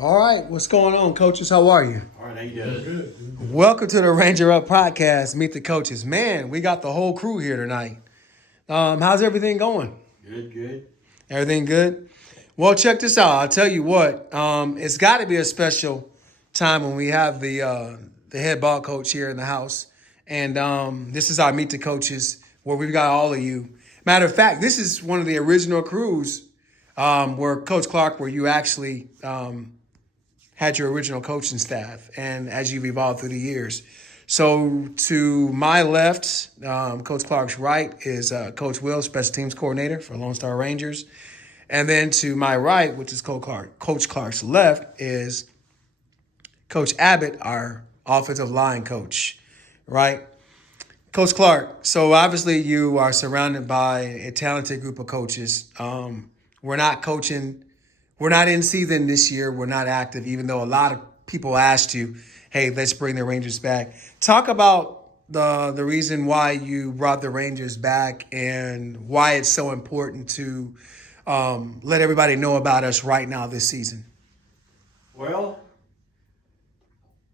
All right, what's going on, coaches? How are you? All right, how you doing? Good. Welcome to the Ranger Up podcast. Meet the coaches. Man, we got the whole crew here tonight. How's everything going? Good, good. Everything good? Well, check this out. I'll tell you what. It's got to be a special time when we have the head ball coach here in the house, and this is our Meet the Coaches where we've got all of you. Matter of fact, this is one of the original crews where Coach Clark, where you actually had your original coaching staff, and as you've evolved through the years. So to my left, Coach Clark's right is Coach Will, special teams coordinator for Lone Star Rangers. And then to my right, which is Coach Clark's left, is Coach Abbott, our offensive line coach, right? Coach Clark, so obviously you are surrounded by a talented group of coaches. We're not coaching. We're not in season this year. We're not active, even though a lot of people asked you, hey, let's bring the Rangers back. Talk about the reason why you brought the Rangers back and why it's so important to let everybody know about us right now this season. Well,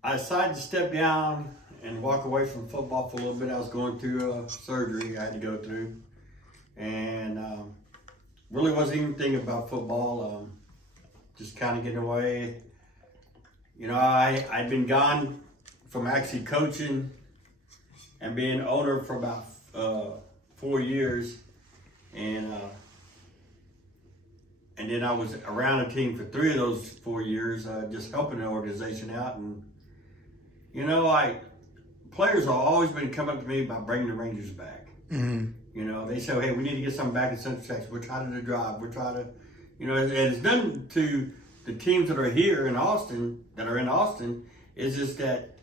I decided to step down and walk away from football for a little bit. I was going through a surgery I had to go through, and really wasn't even thinking about football. Just kind of getting away. You know, I'd been gone from actually coaching and being owner for about 4 years, and then I was around a team for 3 of those 4 years, just helping the organization out. And you know, players have always been coming up to me about bringing the Rangers back. Mm-hmm. You know, they say, hey, we need to get something back in Central Texas. We're trying to drive. We're trying to, you know, and it's nothing to the teams that are here in Austin, is just that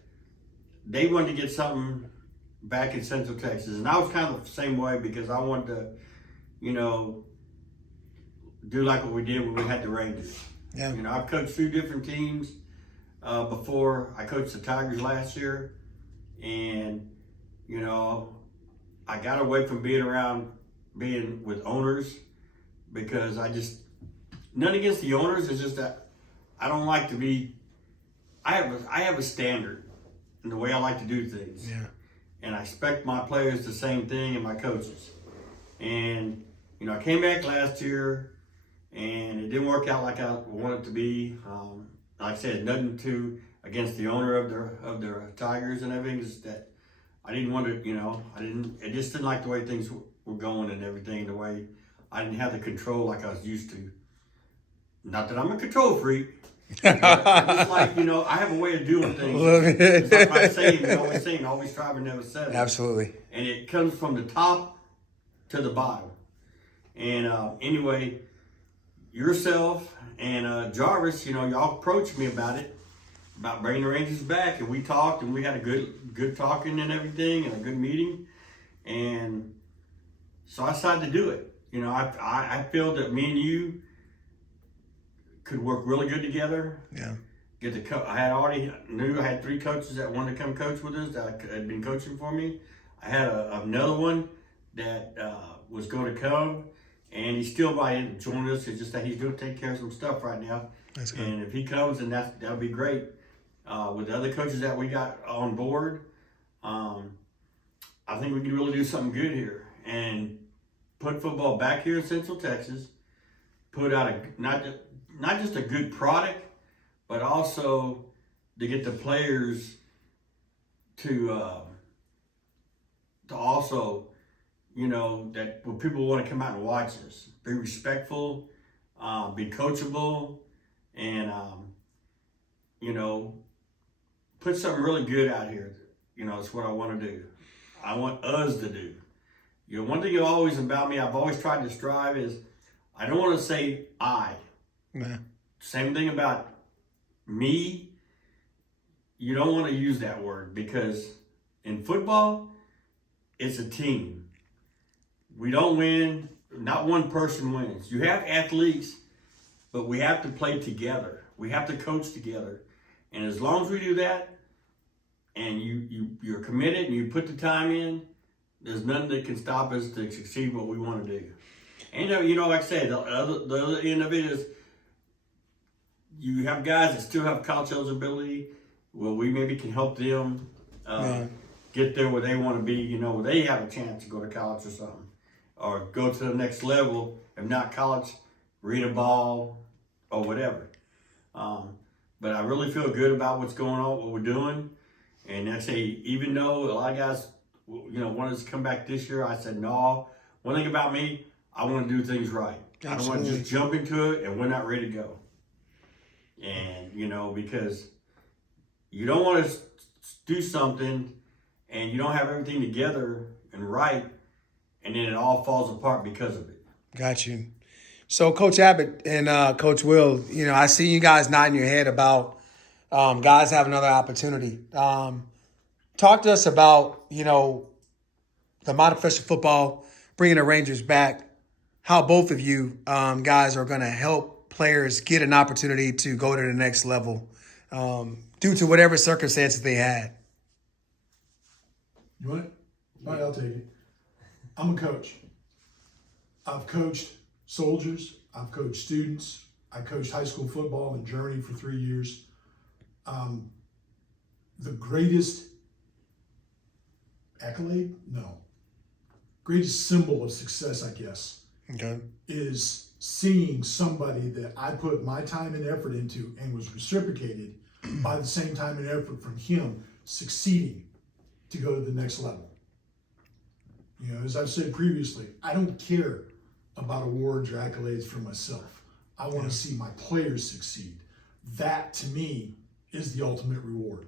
they wanted to get something back in Central Texas. And I was kind of the same way because I wanted to, you know, do like what we did when we had the Rangers. Yeah. You know, I've coached 2 different teams before. I coached the Tigers last year, and, you know, I got away from being with owners because nothing against the owners. It's just that I don't like to be. I have a standard in the way I like to do things. Yeah. And I expect my players the same thing and my coaches. And you know, I came back last year, and it didn't work out like I wanted it to be. Like I said, nothing against the owner of their Tigers and everything. Just that I didn't want to. You know, I just didn't like the way things were going and everything. The way I didn't have the control like I was used to. Not that I'm a control freak. But I just like, you know, I have a way of doing things. It's like my saying, always strive and never settle. Absolutely. And it comes from the top to the bottom. And anyway, yourself and Jarvis, you know, y'all approached me about bringing the Rangers back, and we talked, and we had a good talking and everything, and a good meeting. And so I decided to do it. You know, I feel that me and you could work really good together. Yeah. I knew I had 3 coaches that wanted to come coach with us that had been coaching for me. I had another one that was going to come, and he's still invited to join us. It's just that he's going to take care of some stuff right now. That's good. And if he comes, then that'll be great. With the other coaches that we got on board, I think we can really do something good here and put football back here in Central Texas. Put out not just a good product, but also to get the players to also, you know, that when people want to come out and watch us, be respectful, be coachable, and you know, put something really good out here. You know, it's what I want to do. I want us to do. You know, one thing always about me, I've always tried to strive is I don't want to say I. Yeah. Same thing about me. You don't want to use that word because in football, it's a team. We don't win. Not one person wins. You have athletes, but we have to play together. We have to coach together. And as long as we do that, and you're committed and you put the time in, there's nothing that can stop us to succeed what we want to do. And you know, like I said, the other end of it is you have guys that still have college eligibility. Well, we maybe can help them get there where they want to be. You know, where they have a chance to go to college or something, or go to the next level. If not college, read a ball or whatever. But I really feel good about what's going on, what we're doing. And I say, even though a lot of guys, wanted us to come back this year, I said, no. One thing about me, I want to do things right. Absolutely. I don't want to just jump into it and we're not ready to go. And, because you don't want to do something and you don't have everything together and right, and then it all falls apart because of it. Got you. So, Coach Abbott and Coach Will, I see you guys nodding your head about guys have another opportunity. Talk to us about, the modern professional football, bringing the Rangers back, how both of you guys are going to help players get an opportunity to go to the next level due to whatever circumstances they had. You want it? All right, I'll take it. I'm a coach. I've coached soldiers. I've coached students. I coached high school football in Journey for 3 years. The greatest accolade? No. Greatest symbol of success, I guess, is seeing somebody that I put my time and effort into and was reciprocated by the same time and effort from him succeeding to go to the next level. As I've said previously, I don't care about awards or accolades for myself. I want to see my players succeed. That, to me, is the ultimate reward.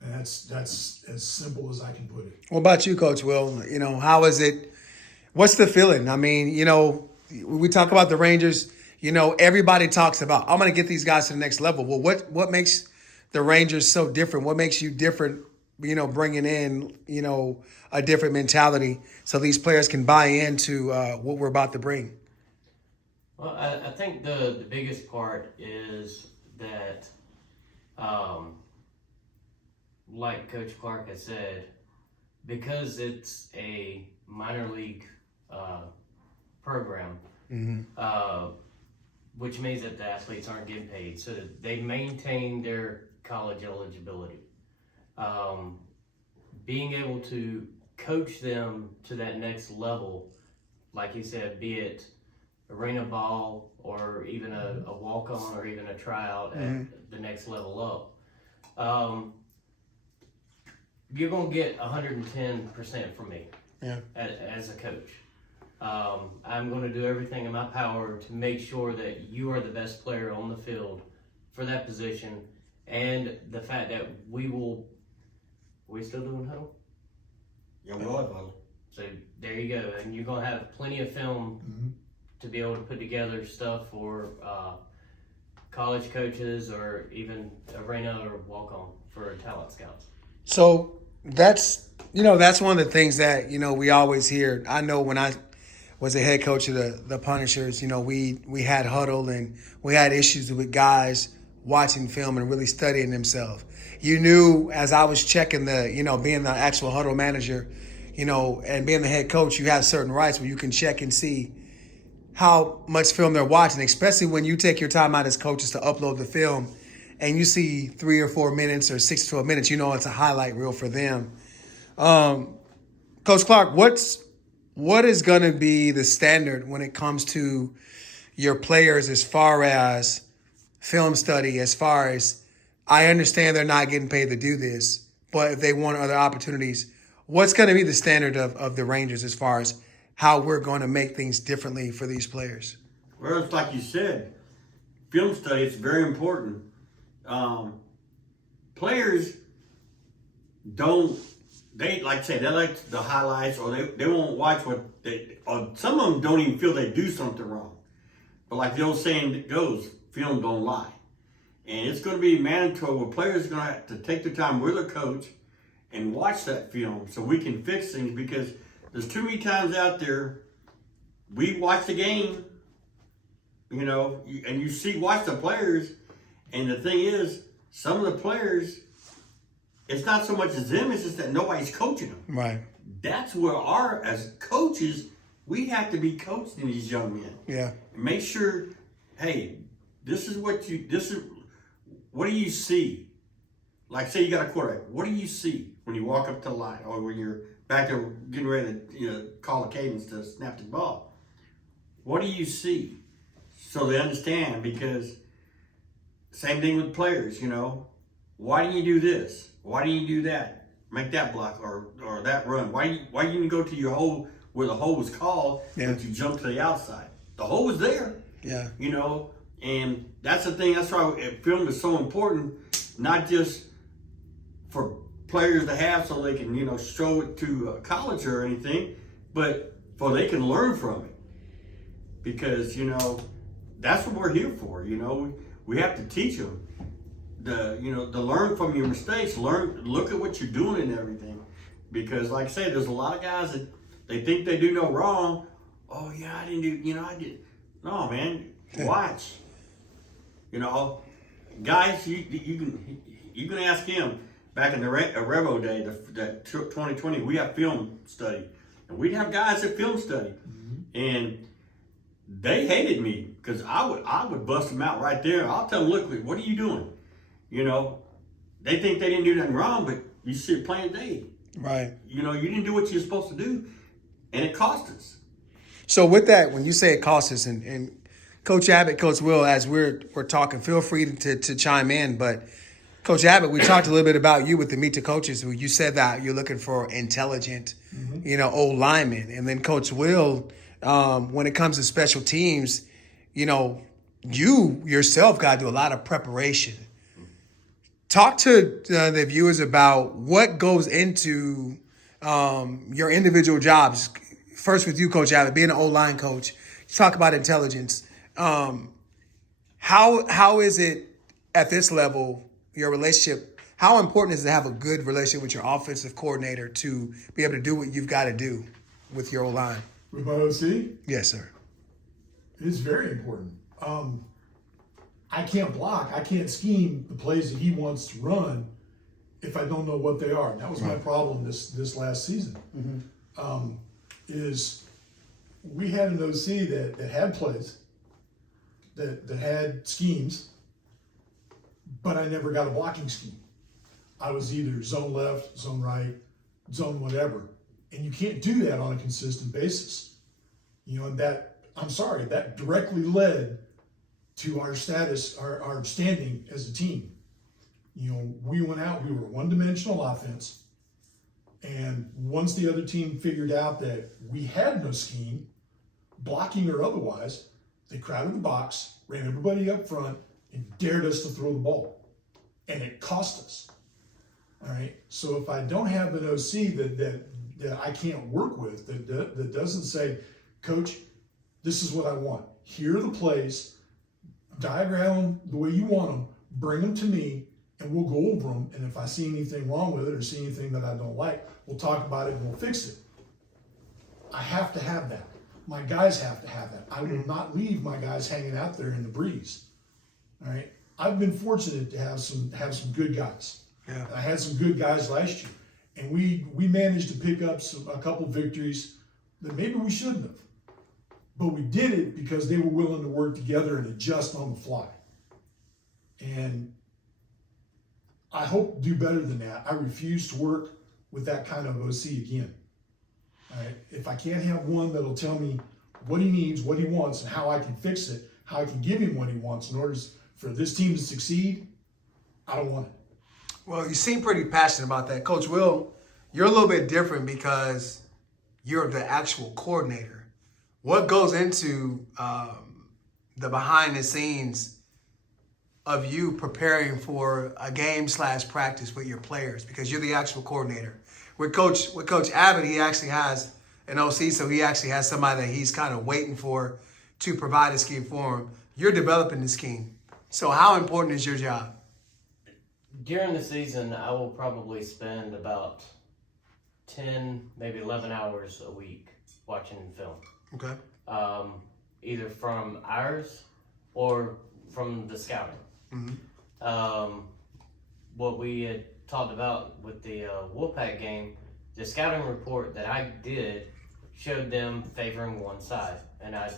And that's as simple as I can put it. What about you, Coach Will? How is it? What's the feeling? I mean, we talk about the Rangers. Everybody talks about, I'm going to get these guys to the next level. Well, what makes the Rangers so different? What makes you different, bringing in, a different mentality so these players can buy into what we're about to bring? Well, I think the biggest part is that, like Coach Clark has said, because it's a minor league program, which means that the athletes aren't getting paid, so they maintain their college eligibility. Being able to coach them to that next level, like you said, be it arena ball or even a walk-on or even a tryout at the next level up, you're going to get 110% from me as a coach. I'm going to do everything in my power to make sure that you are the best player on the field for that position, and the fact that we still doing huddle? Yeah, we are huddle. So there you go, and you're going to have plenty of film to be able to put together stuff for college coaches or even arena or walk-on for talent scouts. So that's one of the things that, we always hear. I know when I was a head coach of the Punishers, we had huddle and we had issues with guys watching film and really studying themselves. You knew as I was checking being the actual huddle manager, and being the head coach, you have certain rights where you can check and see how much film they're watching, especially when you take your time out as coaches to upload the film and you see 3 or 4 minutes or 6 to 12 minutes, it's a highlight reel for them. Coach Clark, what is going to be the standard when it comes to your players as far as film study, as far as I understand they're not getting paid to do this, but if they want other opportunities, what's going to be the standard of the Rangers as far as how we're going to make things differently for these players? Well, it's like you said, film study is very important. Players they like the highlights, or they won't watch or some of them don't even feel they do something wrong. But like the old saying goes, film don't lie. And it's going to be mandatory where players are going to have to take the time with their coach and watch that film so we can fix things, because there's too many times out there we watch the game, and you watch the players, and the thing is, some of the players, it's not so much as them, it's just that nobody's coaching them. Right. That's where as coaches, we have to be coaching these young men. Yeah. And make sure, hey, this is what do you see? Like, say you got a quarterback. What do you see when you walk up to the line, or when you're back there getting ready to call a cadence to snap the ball? What do you see? So they understand, because same thing with players, Why do you do this? Why do you do that? Make that block or that run. Why you didn't go to your hole where the hole was called, but you jumped to the outside? The hole was there. Yeah. And that's the thing. That's why film is so important, not just for players to have so they can, show it to college or anything, but for they can learn from it. Because, that's what we're here for. We have to teach them to learn from your mistakes, look at what you're doing and everything. Because like I say, there's a lot of guys that they think they do no wrong. Oh yeah, I didn't do, I did. No, man, watch. Guys, you can ask him. Back in the Revo day, that 2020, we have film study, and we'd have guys that film study, and they hated me because I would bust them out right there. I'll tell them, look, what are you doing? They think they didn't do nothing wrong, but you see playing day. Right. You didn't do what you're supposed to do, and it cost us. So with that, when you say it cost us, and Coach Abbott, Coach Will, as we're talking, feel free to chime in, but Coach Abbott, we talked a little bit about you with the Meet the Coaches. You said that you're looking for intelligent, old linemen. And then Coach Will, when it comes to special teams, you yourself got to do a lot of preparation. Talk to the viewers about what goes into your individual jobs. First with you, Coach Abbott, being an O-line coach. You talk about intelligence. How is it at this level, your relationship, how important is it to have a good relationship with your offensive coordinator to be able to do what you've got to do with your O-line? With my OC? Yes, sir. It is very important. I can't block. I can't scheme the plays that he wants to run if I don't know what they are. And that was my problem this last season. Is we had an OC that had plays, that had schemes, but I never got a blocking scheme. I was either zone left, zone right, zone whatever. And you can't do that on a consistent basis. And that directly led to our status, our standing as a team. We went out, we were a one-dimensional offense. And once the other team figured out that we had no scheme, blocking or otherwise, they crowded the box, ran everybody up front, and dared us to throw the ball. And it cost us. All right. So if I don't have an OC that I can't work with, that doesn't say, Coach, this is what I want. Here are the plays, diagram them the way you want them, bring them to me, and we'll go over them. And if I see anything wrong with it or see anything that I don't like, we'll talk about it and we'll fix it. I have to have that. My guys have to have that. I will not leave my guys hanging out there in the breeze. All right. I've been fortunate to have some good guys. Yeah. I had some good guys last year, and we managed to pick up a couple victories that maybe we shouldn't have, but we did it because they were willing to work together and adjust on the fly. And I hope to do better than that. I refuse to work with that kind of OC again. All right. If I can't have one that'll tell me what he needs, what he wants, and how I can fix it, how I can give him what he wants in order for this team to succeed, I don't want it. Well, you seem pretty passionate about that. Coach Will, you're a little bit different because you're the actual coordinator. What goes into the behind the scenes of you preparing for a game/practice with your players, because you're the actual coordinator? With Coach Abbott, he actually has an OC, so he actually has somebody that he's kind of waiting for to provide a scheme for him. You're developing the scheme. So how important is your job? During the season, I will probably spend about 10, maybe 11 hours a week watching film. Okay. Either from ours or from the scouting. Mm-hmm. What we had talked about with the Wolfpack game, the scouting report that I did showed them favoring one side, and I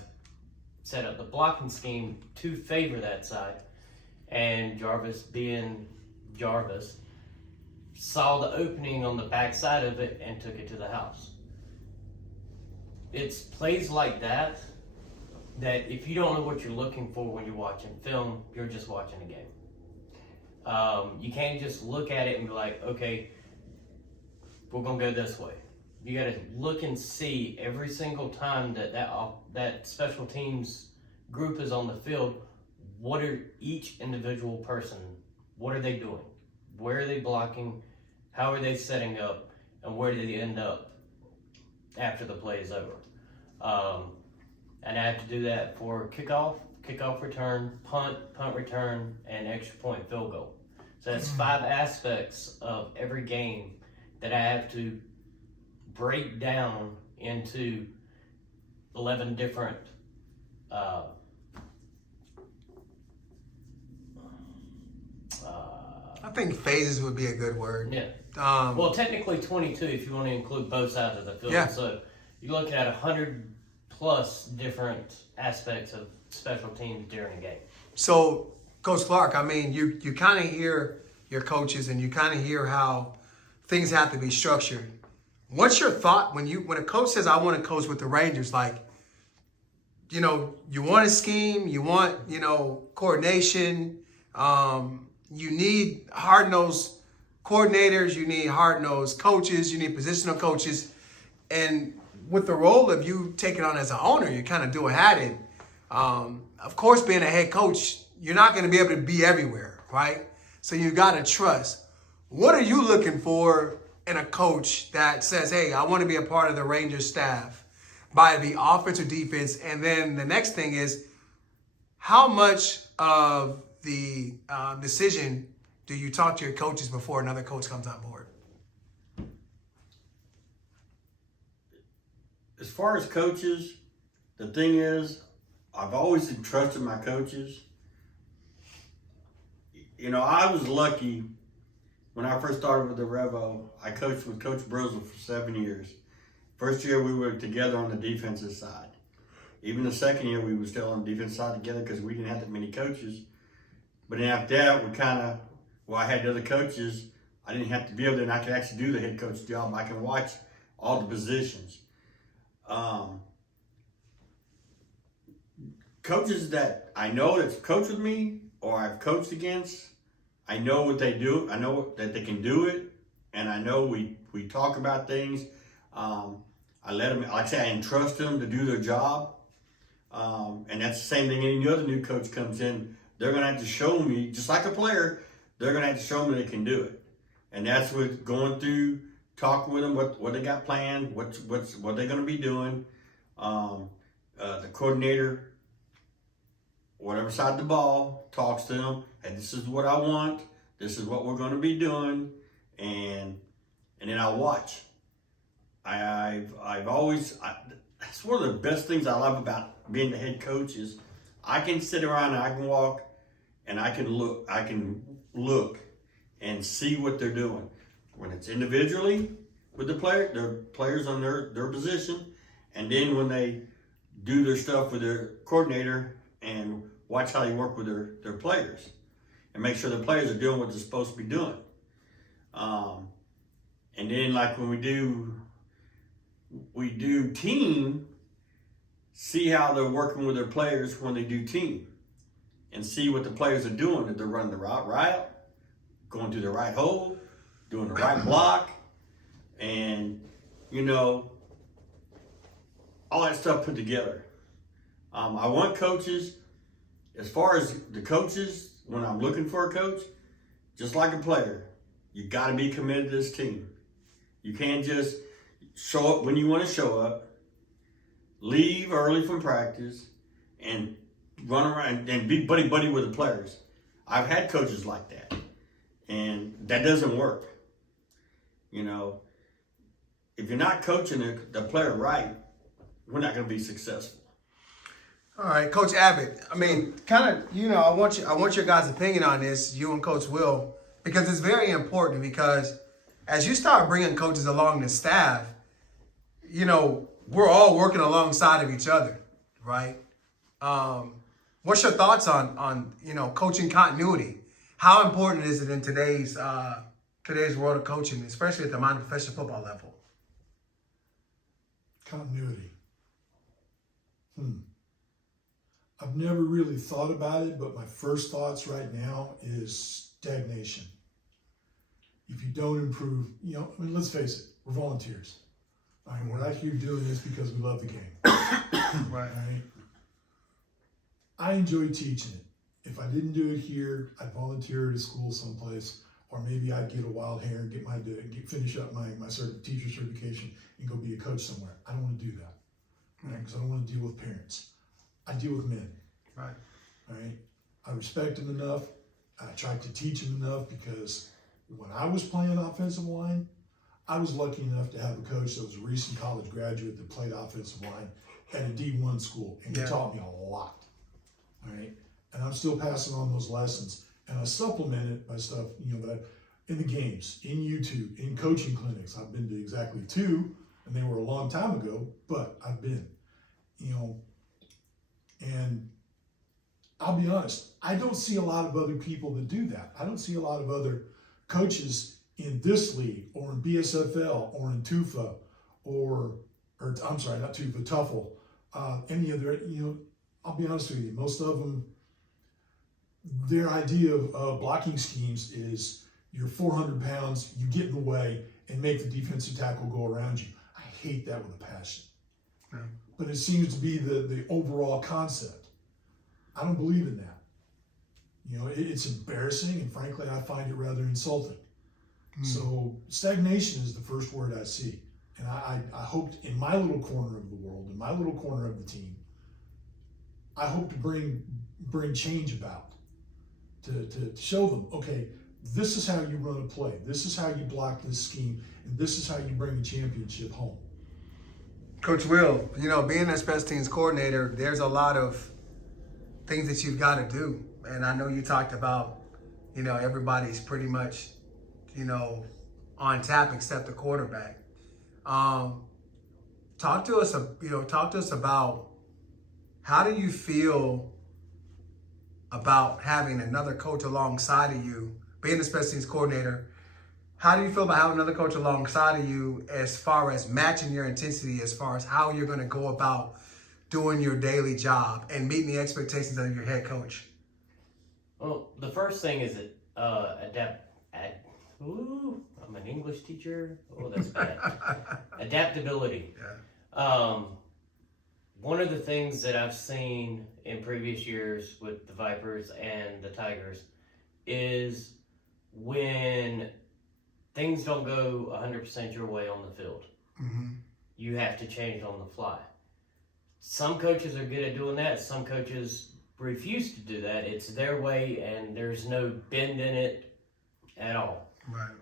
set up the blocking scheme to favor that side. And Jarvis, being Jarvis, saw the opening on the back side of it and took it to the house. It's plays like that if you don't know what you're looking for when you're watching film, you're just watching a game. You can't just look at it and be like, okay, we're going to go this way. You got to look and see every single time that special teams group is on the field. What are each individual person? What are they doing? Where are they blocking? How are they setting up? And where do they end up after the play is over? And I have to do that for kickoff return, punt return, and extra point field goal. So that's 5 aspects of every game that I have to break down into 11 different I think phases would be a good word. yeah. Um, Well, technically 22 if you want to include both sides of the field. Yeah. So you're looking at 100 plus different aspects of special teams during a game. So, Coach Clark, I mean, you kind of hear your coaches and you kind of hear how things have to be structured. What's your thought when a coach says, I want to coach with the Rangers? Like, you know, you want a scheme, you want, you know, coordination, you need hard-nosed coordinators, you need hard-nosed coaches, you need positional coaches. And with the role of you taking on as an owner, you kind of dual-hatted. Of course, being a head coach, you're not going to be able to be everywhere, right? So you got to trust. What are you looking for in a coach that says, hey, I want to be a part of the Rangers staff by the offense or defense? And then the next thing is, how much of the decision do you talk to your coaches before another coach comes on board? As far as coaches, the thing is, I've always entrusted my coaches. You know, I was lucky when I first started with the Revo. I coached with Coach Brosel for 7 years. First year we were together on the defensive side. Even the second year we were still on the defensive side together because we didn't have that many coaches. But then after that, I had the other coaches. I didn't have to be able to, and I could actually do the head coach job. I can watch all the positions. Coaches that I know that's coached with me or I've coached against, I know what they do. I know that they can do it, and I know we talk about things. I let them, like I say, I entrust them to do their job, and that's the same thing. Any other new coach comes in, they're gonna have to show me, just like a player, they're gonna have to show me they can do it, and that's what going through, talking with them, what they got planned, what they're gonna be doing. The coordinator, whatever side of the ball, talks to them. Hey, this is what I want. This is what we're going to be doing, and then I'll watch. I've always that's one of the best things I love about being the head coach is I can sit around and I can walk and I can look and see what they're doing. When it's individually with the players on their position, and then when they do their stuff with their coordinator and watch how they work with their players and make sure the players are doing what they're supposed to be doing. And then like when we do team, see how they're working with their players when they do team and see what the players are doing, if they're running the right route, going through the right hole, doing the right block, and you know, all that stuff put together. I want coaches, as far as the coaches, when I'm looking for a coach, just like a player, you got to be committed to this team. You can't just show up when you want to show up, leave early from practice, and run around and be buddy-buddy with the players. I've had coaches like that, and that doesn't work. You know, if you're not coaching the player right, we're not going to be successful. All right, Coach Abbott. I mean, kind of, you know, I want your guys' opinion on this, you and Coach Will, because it's very important. Because as you start bringing coaches along the staff, you know, we're all working alongside of each other, right? What's your thoughts on coaching continuity? How important is it in today's world of coaching, especially at the minor professional football level? Continuity. I've never really thought about it, but my first thoughts right now is stagnation. If you don't improve, let's face it, we're volunteers. We're out here doing this because we love the game. Right. I enjoy teaching it. If I didn't do it here, I'd volunteer at a school someplace, or maybe I'd get a wild hair and finish up my teacher certification and go be a coach somewhere. I don't want to do that, because I don't want to deal with parents. I deal with men. Right. All right. I respect them enough. I try to teach them enough, because when I was playing offensive line, I was lucky enough to have a coach that was a recent college graduate that played offensive line at a D1 school, and he taught me a lot. All right. And I'm still passing on those lessons, and I supplement it by stuff, that in the games, in YouTube, in coaching clinics. I've been to exactly 2, and they were a long time ago, but I've been, and I'll be honest, I don't see a lot of other people that do that. I don't see a lot of other coaches in this league, or in BSFL, or in TUFA, or I'm sorry, not TUFA, TUFL, any other, I'll be honest with you, most of them, their idea of blocking schemes is you're 400 pounds, you get in the way and make the defensive tackle go around you. I hate that with a passion. Yeah. But it seems to be the overall concept. I don't believe in that. It's embarrassing, and frankly, I find it rather insulting. So stagnation is the first word I see. And I hope in my little corner of the world, in my little corner of the team, I hope to bring change about. To show them, okay, this is how you run a play. This is how you block this scheme. And this is how you bring a championship home. Coach Will, being a special teams coordinator, there's a lot of things that you've got to do. And I know you talked about, everybody's pretty much, on tap except the quarterback. Talk to us about how do you feel about having another coach alongside of you, being a special teams coordinator. How do you feel about having another coach alongside of you as far as matching your intensity, as far as how you're going to go about doing your daily job and meeting the expectations of your head coach? Well, the first thing is I'm an English teacher. Oh, that's bad. Adaptability. Yeah. One of the things that I've seen in previous years with the Vipers and the Tigers is when things don't go 100% your way on the field, you have to change on the fly. Some coaches are good at doing that. Some coaches refuse to do that. It's their way, and there's no bend in it at all. Right.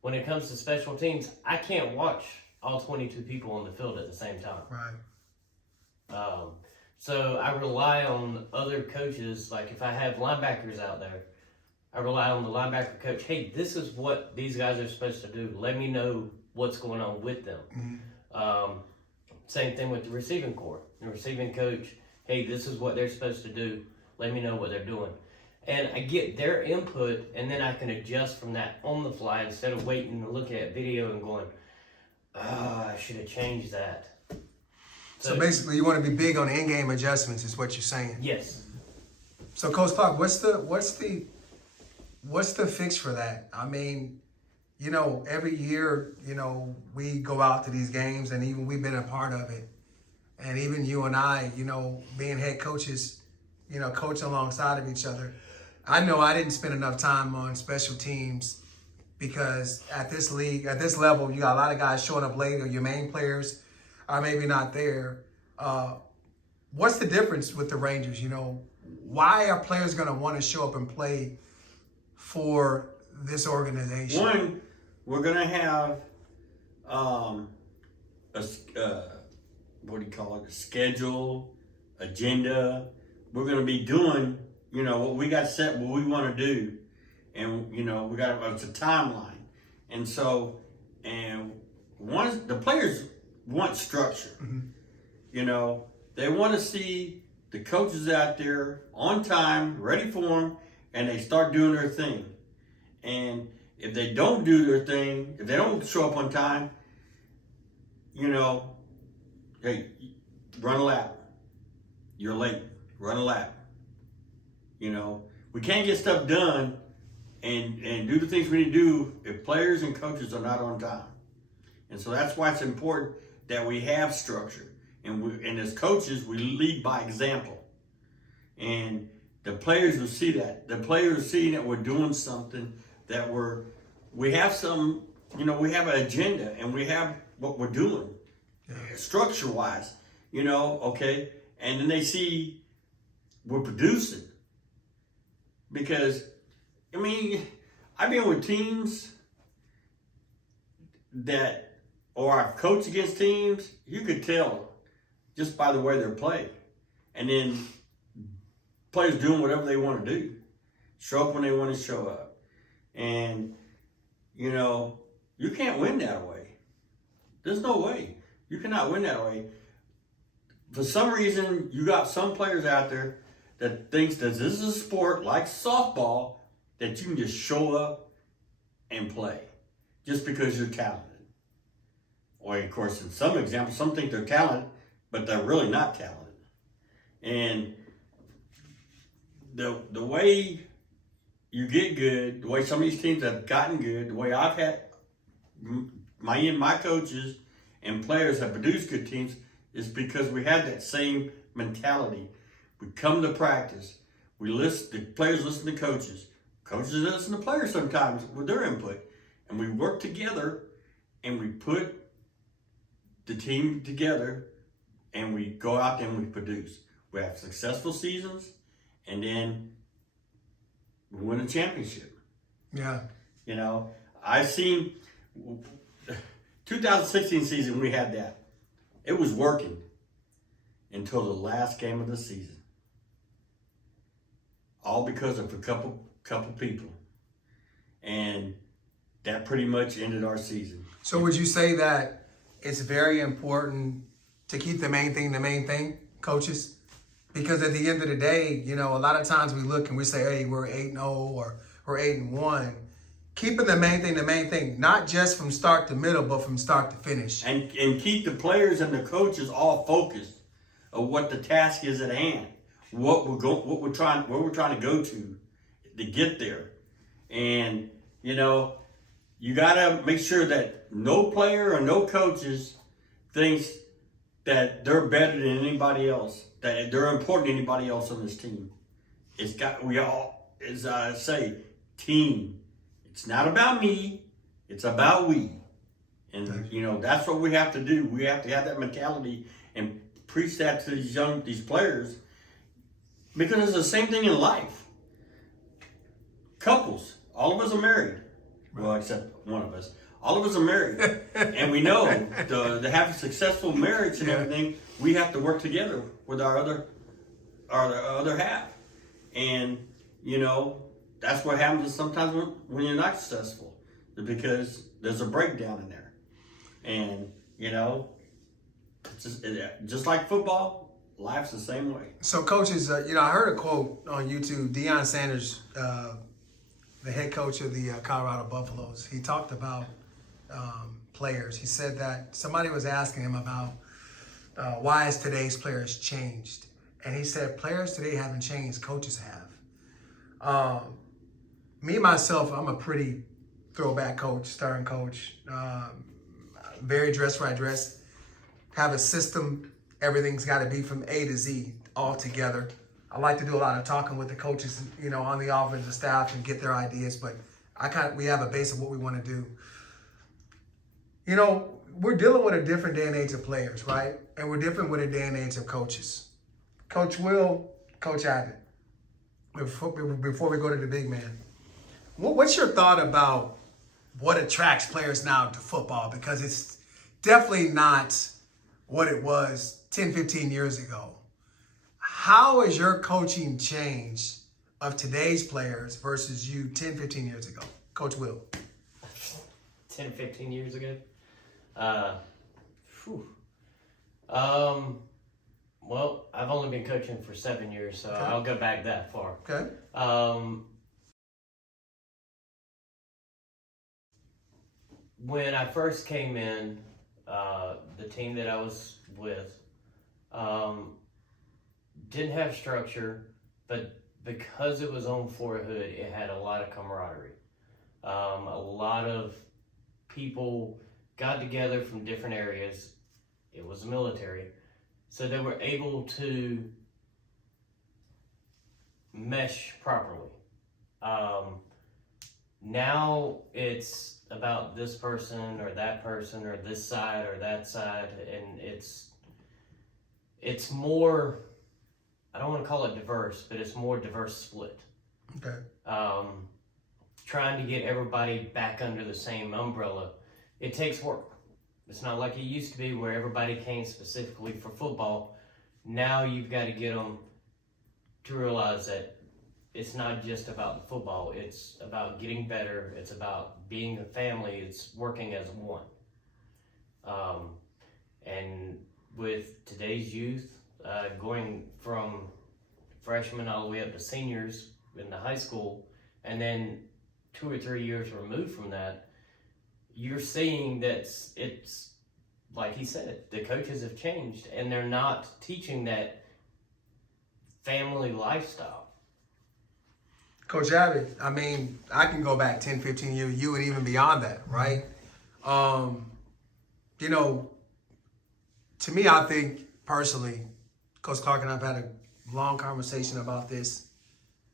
When it comes to special teams, I can't watch all 22 people on the field at the same time. Right. So I rely on other coaches. Like if I have linebackers out there, I rely on the linebacker coach. Hey, this is what these guys are supposed to do. Let me know what's going on with them. Same thing with the receiving corps. The receiving coach, hey, this is what they're supposed to do. Let me know what they're doing. And I get their input, and then I can adjust from that on the fly instead of waiting to look at video and going, I should have changed that. So basically, you want to be big on in-game adjustments, is what you're saying. Yes. So, Coach Clark, what's the fix for that? I mean, every year, we go out to these games, and even we've been a part of it. And even you and I, being head coaches, coaching alongside of each other. I know I didn't spend enough time on special teams because at this level, you got a lot of guys showing up late, or your main players are maybe not there. What's the difference with the Rangers? Why are players going to want to show up and play for this organization? One, we're going to have a schedule, agenda. We're going to be doing, what we got set, what we want to do. And, it's a timeline. And so, the players want structure. They want to see the coaches out there on time, ready for them, and they start doing their thing. And if they don't do their thing, if they don't show up on time, you know, hey, run a lap. You're late. Run a lap. You know, we can't get stuff done and do the things we need to do if players and coaches are not on time. And so that's why it's important that we have structure. And as coaches, we lead by example. And the players will see that. The players see that we're doing something, that we have some, you know, we have an agenda and we have what we're doing, structure-wise, you know, okay? And then they see we're producing. Because, I mean, I've been with teams that, or I've coached against teams, you could tell just by the way they're playing. And then players doing whatever they want to do. Show up when they want to show up. And, you know, you can't win that way. There's no way. You cannot win that way. For some reason, you got some players out there that thinks that this is a sport like softball that you can just show up and play just because you're talented. Or, of course, in some examples, some think they're talented, but they're really not talented. And the way you get good, the way some of these teams have gotten good, the way I've had my coaches and players have produced good teams is because we had that same mentality. We come to practice. The players listen to coaches. Coaches listen to players sometimes with their input. And we work together and we put the team together and we go out there and we produce. We have successful seasons and then we win a championship. Yeah. You know, I've seen 2016 season, we had that. It was working until the last game of the season. All because of a couple people. And that pretty much ended our season. So would you say that it's very important to keep the main thing, coaches? Because at the end of the day, you know, a lot of times we look and we say, hey, we're 8-0 or we're 8-1. Keeping the main thing, not just from start to middle, but from start to finish. And keep the players and the coaches all focused of what the task is at hand, where we're trying to go to get there. And, you know, you got to make sure that no player or no coaches thinks that they're better than anybody else, that they're important to anybody else on this team. We all, as I say, team. It's not about me, it's about we. And, you know, that's what we have to do. We have to have that mentality and preach that to these players, because it's the same thing in life. Couples, all of us are married. Well, except one of us. All of us are married. And we know to have a successful marriage and everything, we have to work together with our other half. And, you know, that's what happens sometimes when you're not successful, because there's a breakdown in there. And, you know, it's just like football, life's the same way. So coaches, you know, I heard a quote on YouTube, Deion Sanders, the head coach of the Colorado Buffaloes. He talked about players. He said that somebody was asking him about why has today's players changed? And he said, players today haven't changed, coaches have. Me, myself, I'm a pretty throwback coach, starting coach. Very dress where I dress. Have a system. Everything's got to be from A to Z all together. I like to do a lot of talking with the coaches, you know, on the offensive staff and get their ideas, but we have a base of what we want to do. You know, we're dealing with a different day and age of players, right? And we're different with a day and age of coaches. Coach Will, Coach Abbott, before we go to the big man, what's your thought about what attracts players now to football? Because it's definitely not what it was 10, 15 years ago. How has your coaching changed of today's players versus you 10, 15 years ago? Coach Will. 10, 15 years ago? Well, I've only been coaching for 7 years, so Okay. I'll go back that far. Okay. When I first came in, the team that I was with didn't have structure, but because it was on Fort Hood, it had a lot of camaraderie. A lot of people got together from different areas. It was military, so they were able to mesh properly. Now it's about this person or that person or this side or that side, and it's more, I don't want to call it diverse, but it's more diverse split. Okay. Trying to get everybody back under the same umbrella, it takes work. It's not like it used to be where everybody came specifically for football. Now you've got to get them to realize that it's not just about football. It's about getting better. It's about being a family. It's working as one. And with today's youth, going from freshmen all the way up to seniors in the high school, and then 2 or 3 years removed from that, you're seeing that it's like he said, the coaches have changed and they're not teaching that family lifestyle. Coach Abbott, I mean, I can go back 10, 15 years, you and even beyond that, right? You know, to me, I think personally, Coach Clark and I've had a long conversation about this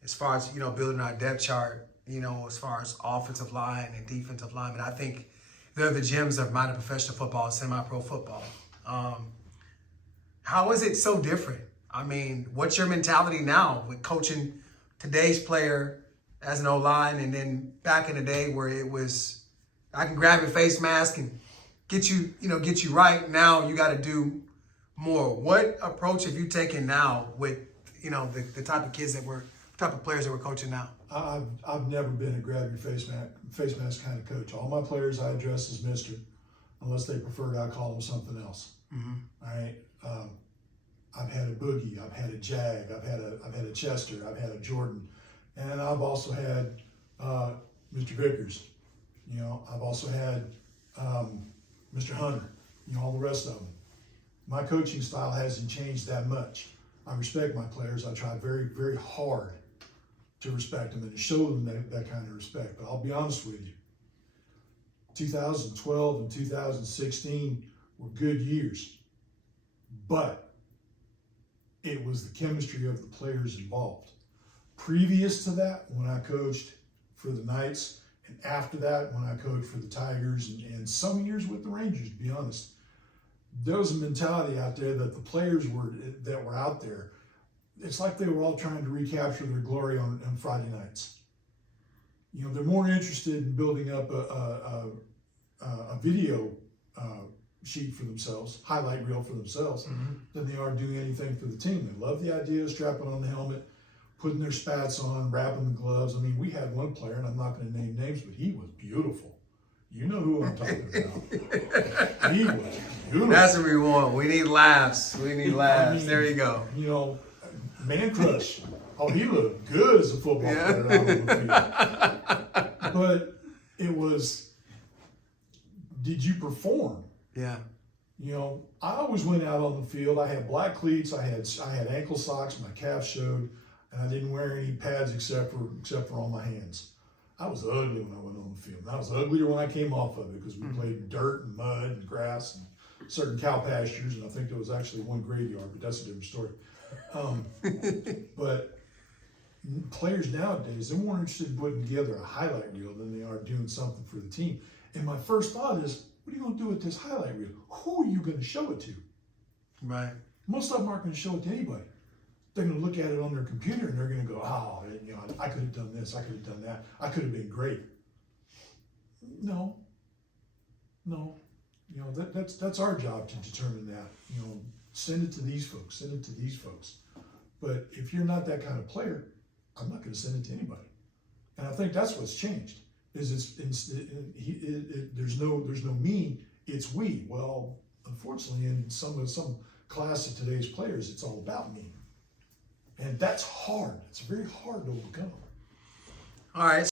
as far as, you know, building our depth chart, you know, as far as offensive line and defensive line. And I think they're the gems of modern professional football, semi-pro football. How is it so different? I mean, what's your mentality now with coaching today's player as an O-line, and then back in the day where it was, I can grab your face mask and get you right. Now you got to do more. What approach have you taken now with, you know, the type of players that we're coaching now? I've never been a grab your face mask kind of coach. All my players I address as Mister, unless they prefer I call them something else. Mm-hmm. All right. I've had a Boogie, I've had a Jag, I've had a Chester, I've had a Jordan, and I've also had Mr. Vickers. You know, I've also had Mr. Hunter. You know, all the rest of them. My coaching style hasn't changed that much. I respect my players. I try very, very hard to respect them and to show them that kind of respect. But I'll be honest with you, 2012 and 2016 were good years, but it was the chemistry of the players involved. Previous to that, when I coached for the Knights, and after that, when I coached for the Tigers, and some years with the Rangers, to be honest, there was a mentality out there that the players that were out there, it's like they were all trying to recapture their glory on Friday nights. You know, they're more interested in building up a video sheet for themselves, highlight reel for themselves, Mm-hmm. than they are doing anything for the team. They love the idea of strapping on the helmet, putting their spats on, wrapping the gloves. I mean, we had one player, and I'm not going to name names, but he was beautiful. You know who I'm talking about. He was beautiful. That's what we want. We need laughs. We need laughs. I mean, There you go. You know, man crush. Oh, he looked good as a football player out on the field. But it was, did you perform? Yeah. You know, I always went out on the field. I had black cleats. I had ankle socks. My calf showed, and I didn't wear any pads except for on my hands. I was ugly when I went on the field. And I was uglier when I came off of it because we played in dirt and mud and grass and certain cow pastures. And I think there was actually one graveyard, but that's a different story. But players nowadays, they're more interested in putting together a highlight reel than they are doing something for the team. And my first thought is, what are you going to do with this highlight reel? Who are you going to show it to? Right. Most of them aren't going to show it to anybody. They're going to look at it on their computer and they're going to go, oh, you know, I could have done this, I could have done that, I could have been great. No. You know, that's our job to determine that. You know, send it to these folks, send it to these folks. But if you're not that kind of player, I'm not going to send it to anybody. And I think that's what's changed. There's no me, it's we. Well, unfortunately, in some class of today's players, it's all about me. And that's hard. It's very hard to overcome. All right.